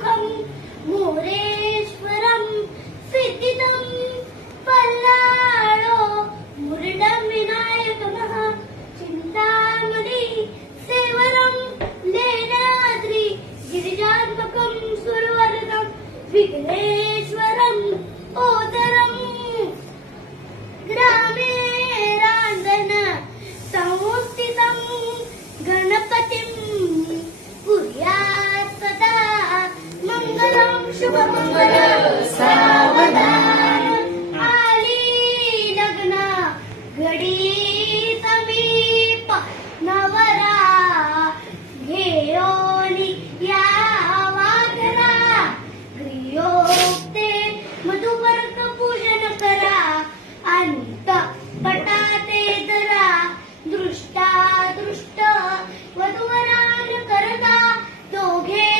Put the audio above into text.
मुखं मोरेश्वरं सिद्धिदं पल्लाळो मुरडं विनायकमः चिन्तामणि सेवरं लेनाद्रि गिरिजात्मकं सुरवरदं विघ्नेश्वरम् ओदरं ग्रामे रांजन संस्थितं गणपतिं कुर्यात् सदा मंगलं शुभम्